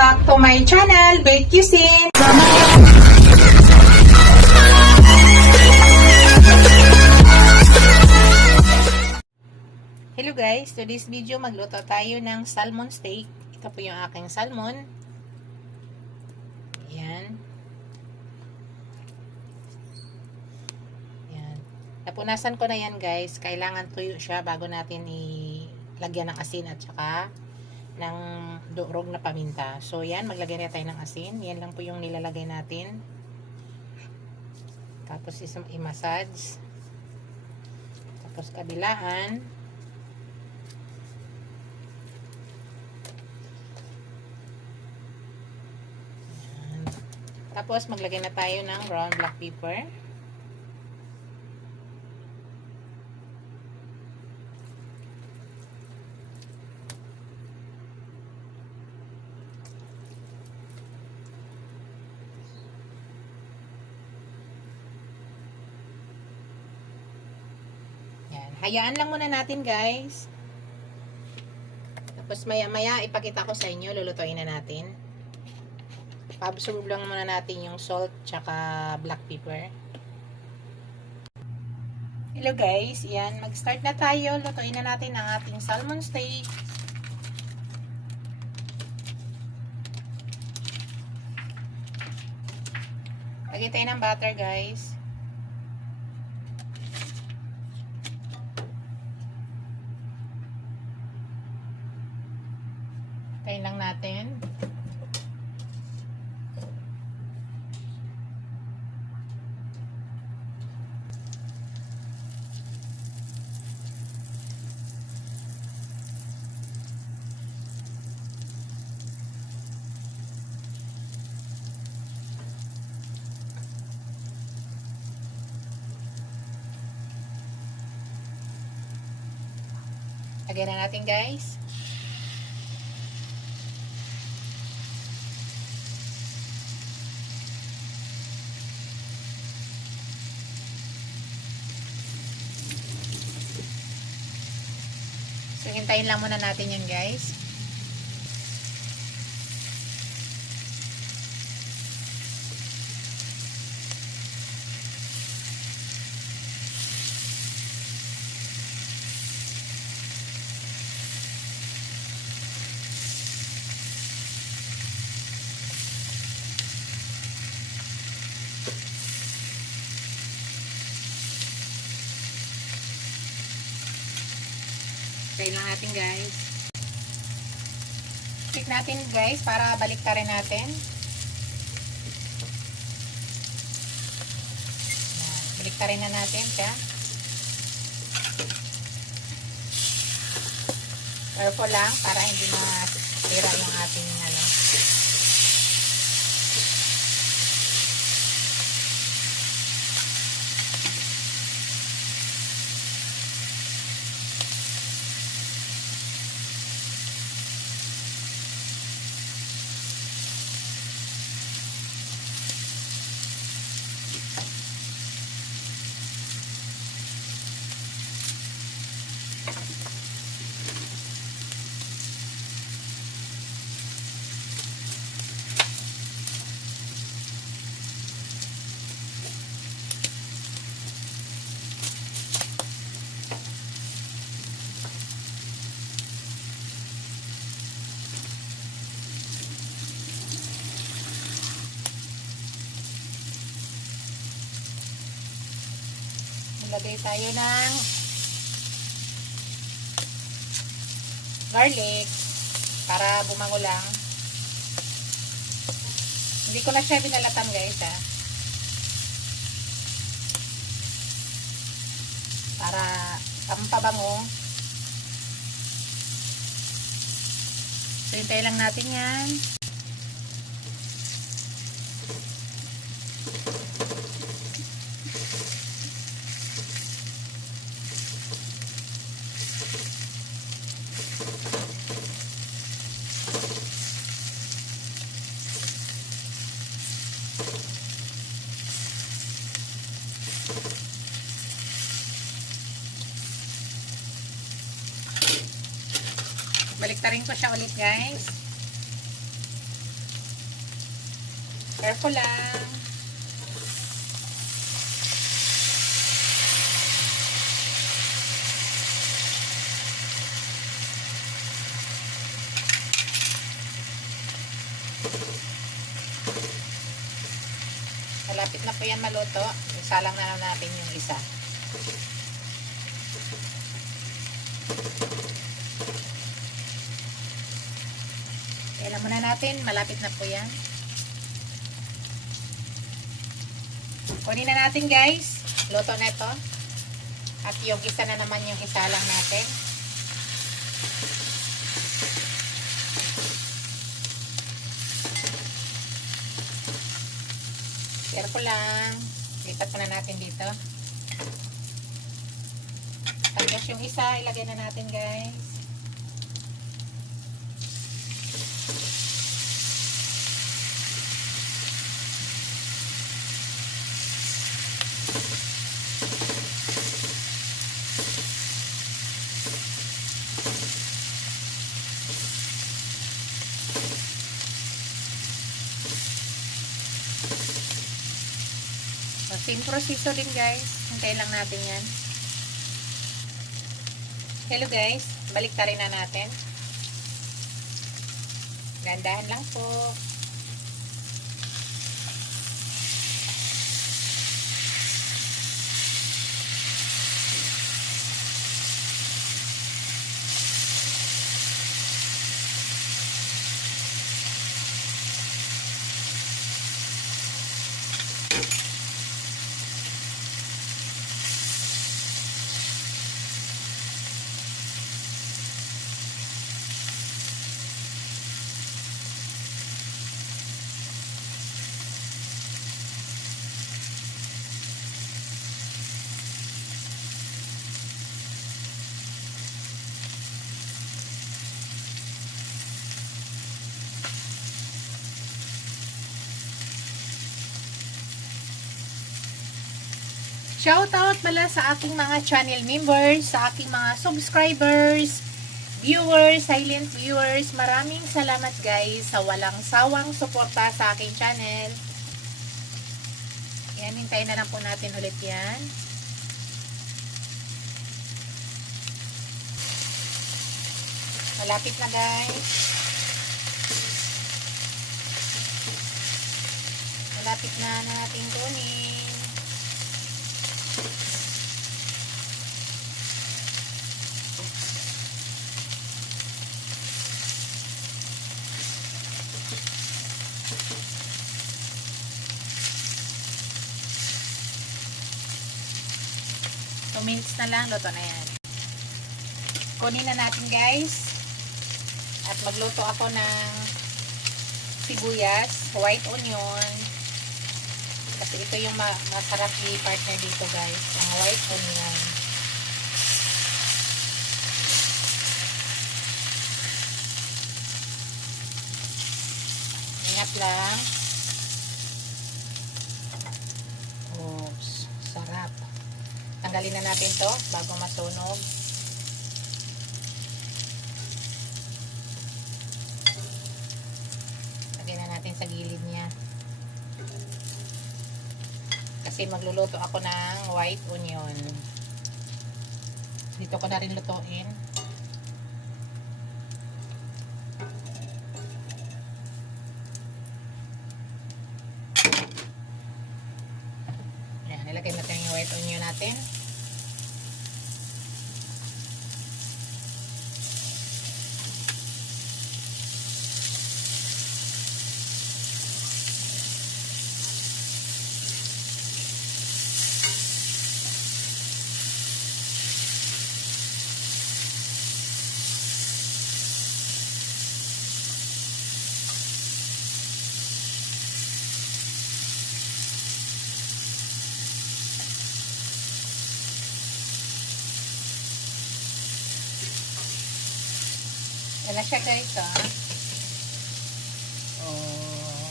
back to my channel, Bake Cuisine. Hello guys, today's video magluto tayo ng salmon steak. Ito po yung aking salmon. Ayan. Ayan. Napunasan ko na yan guys. Kailangan tuyo siya bago natin ilagyan ng asin at saka ng durog na paminta. So yan, maglagay na tayo ng asin. Yan lang po yung nilalagay natin. Tapos i-massage. Tapos kabilaan. Tapos maglagay na tayo ng ground black pepper. Yan, hayaan lang muna natin, guys. Tapos maya-maya ipakita ko sa inyo, lulutuin na natin. Pa-absorb lang muna natin yung salt tsaka black pepper. Hello guys, yan, mag-start na tayo. Lutuin na natin ang ating salmon steak. Lagay tayo ng butter guys. Tayin lang natin. Lagyan na natin guys. So hintayin lang muna natin yan guys. Hintayin lang natin guys. Check natin guys para baliktarin natin. Baliktarin na natin siya. Careful lang para hindi masira yung ating ano. Lagay tayo ng garlic para bumango lang. Hindi ko na siya binalatan guys ha. Para pampabango. So hintayin lang natin yan. Baliktarin ko siya ulit guys. Careful lang. Malapit na po yan maluto. Isalang na natin yung isa. Kailan muna natin. Malapit na po yan. Kunin na natin guys. Luto na ito. At yung isa na naman yung isalang natin. Careful lang. Lipat muna natin dito. Tapos yung isa, ilagay na natin guys. Same proseso din guys. Hintayin lang natin yan. Hello guys. Balik ta rin na natin. Gandahan lang po. Shoutout pala sa aking mga channel members, sa aking mga subscribers, viewers, silent viewers. Maraming salamat guys sa walang sawang suporta sa aking channel. Yan, hintayin na lang po natin ulit yan. Malapit na guys. Malapit na natin kunin. Minutes na lang, luto na yan. Kunin na natin guys. At magluto ako ng sibuyas, white onion. Kasi ito yung masarap i-partner dito guys, ang white onion. Ingat lang. Oops, sarap. Tanggalin na natin to bago masunog. Lagyan na natin sa gilid niya. Kasi magluluto ako ng white onion. Dito ko na rin lutuin. Ayan, nilagay natin yung white onion natin. Yan na siya guys, ha. Oh.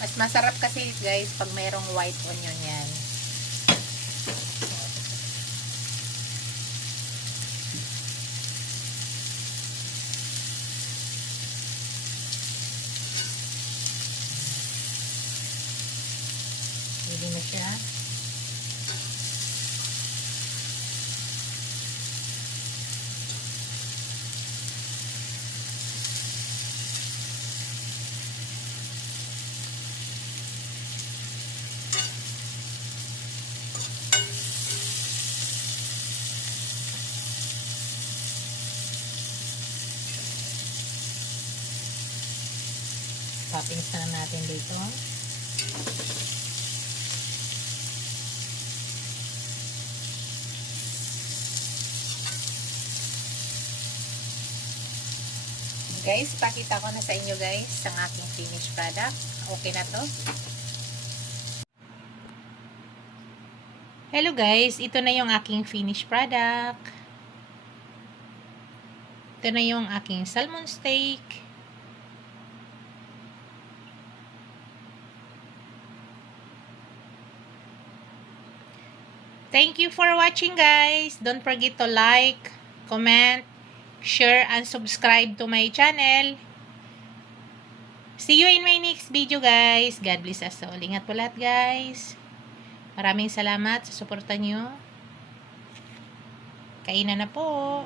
Mas masarap kasi guys pag mayroong white onion yan. siya. Toppings na natin dito. Guys, pakita ko na sa inyo guys ang aking finished product. Okay na to. Hello guys, ito na yung aking finished product. Ito na yung aking salmon steak. Thank you for watching guys. Don't forget to like, comment, share, and subscribe to my channel. See you in my next video guys. God bless us all. Ingat po lahat guys. Maraming salamat sa suporta nyo. Kainan na po.